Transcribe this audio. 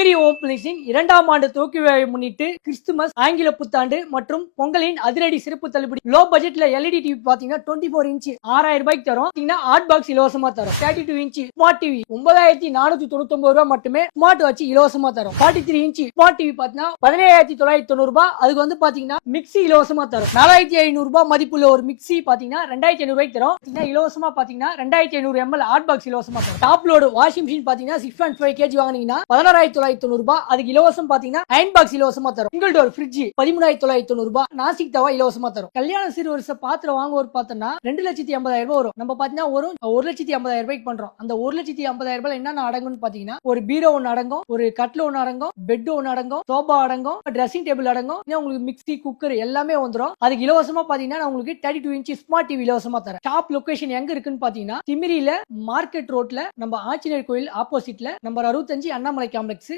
Timiri opening 2ஆம் ஆண்டு துவக்கி விழாவை முன்னிட்டு கிறிஸ்துமஸ், ஆங்கில புத்தாண்டு மற்றும் பொங்கலின் அதிரடி சிறப்பு தள்ளுபடி. லோ பட்ஜெட்ல எல்இடி டிவி பாத்தீங்கன்னா 24 இன்ச் 6000 ரூபாய்க்கு தரும். பாத்தீங்கன்னா ஹாட் பாக்ஸ் இலவசமா தரும். 32 இன்ச் ஸ்மார்ட் டிவி 9499 ரூபாய் மட்டுமே ஸ்மார்ட் வாட்ச் இலவசமா தரும். 43 இன்ச் ஸ்மார்ட் டிவி பாத்தீங்கன்னா 17990 ரூபாய். அதுக்கு வந்து பாத்தீங்கன்னா மிக்ஸி இலவசமா தரும். 4500 ரூபாய் மதிப்புள்ள ஒரு மிக்ஸி பாத்தீங்கன்னா 2500 ரூபாய்க்கு தரும். இலவசமா பாத்தீங்கன்னா 2500 ml ஹாட் பாக்ஸ் இலவசமா தரும். டாப் லோடு வாஷிங் மிஷின் பாத்தீங்கன்னா 6.5 kg வாங்குனீங்கன்னா 16990 ரூபாய். அதுக்கு இலவசம் பாத்தீங்கன்னா அயன் பாக்ஸ் இலவசமா தரும். சிங்கிள் டோர் ஃப்ரிட்ஜ் 13990 ரூபாய். நாசிக் தவா இலவசமா தரும். கல்யாண சிறுவரிசை பாத்திரம் வாங்க ஒரு பார்த்தோம்னா 2,80,000 ரூபாய் வரும். நம்ம பாத்தீங்கன்னா ஒரு 1,50,000 ரூபாய்க்கு பண்றோம். அந்த 1,50,000 ரூபாய் என்னென்ன அடங்கும்னு பாத்தீங்கன்னா ஒரு பீரோ ஒன்று அடங்கும், ஒரு கட்ல ஒன்று அடங்கும், பெட் ஒன்று அடங்கும், சோபா அடங்கும், ட்ரெஸ்ஸிங் டேபிள் அடங்கும், உங்களுக்கு மிக்ஸி, குக்கர் எல்லாமே வந்துடும். அதுக்கு இலவசமா பாத்தீங்கன்னா நான் உங்களுக்கு 32 இன்ச் ஸ்மார்ட் டிவி இலவசமா தரேன். ஷாப் லொகேஷன் எங்க இருக்குன்னு பாத்தீங்கன்னா திமிரியில மார்க்கெட் ரோட்ல நம்ம ஆஞ்சநேயர் கோயில் ஆப்போசிட்ல நம்பர் 65 அண்ணாமலை காம்ப்ளெக்ஸ்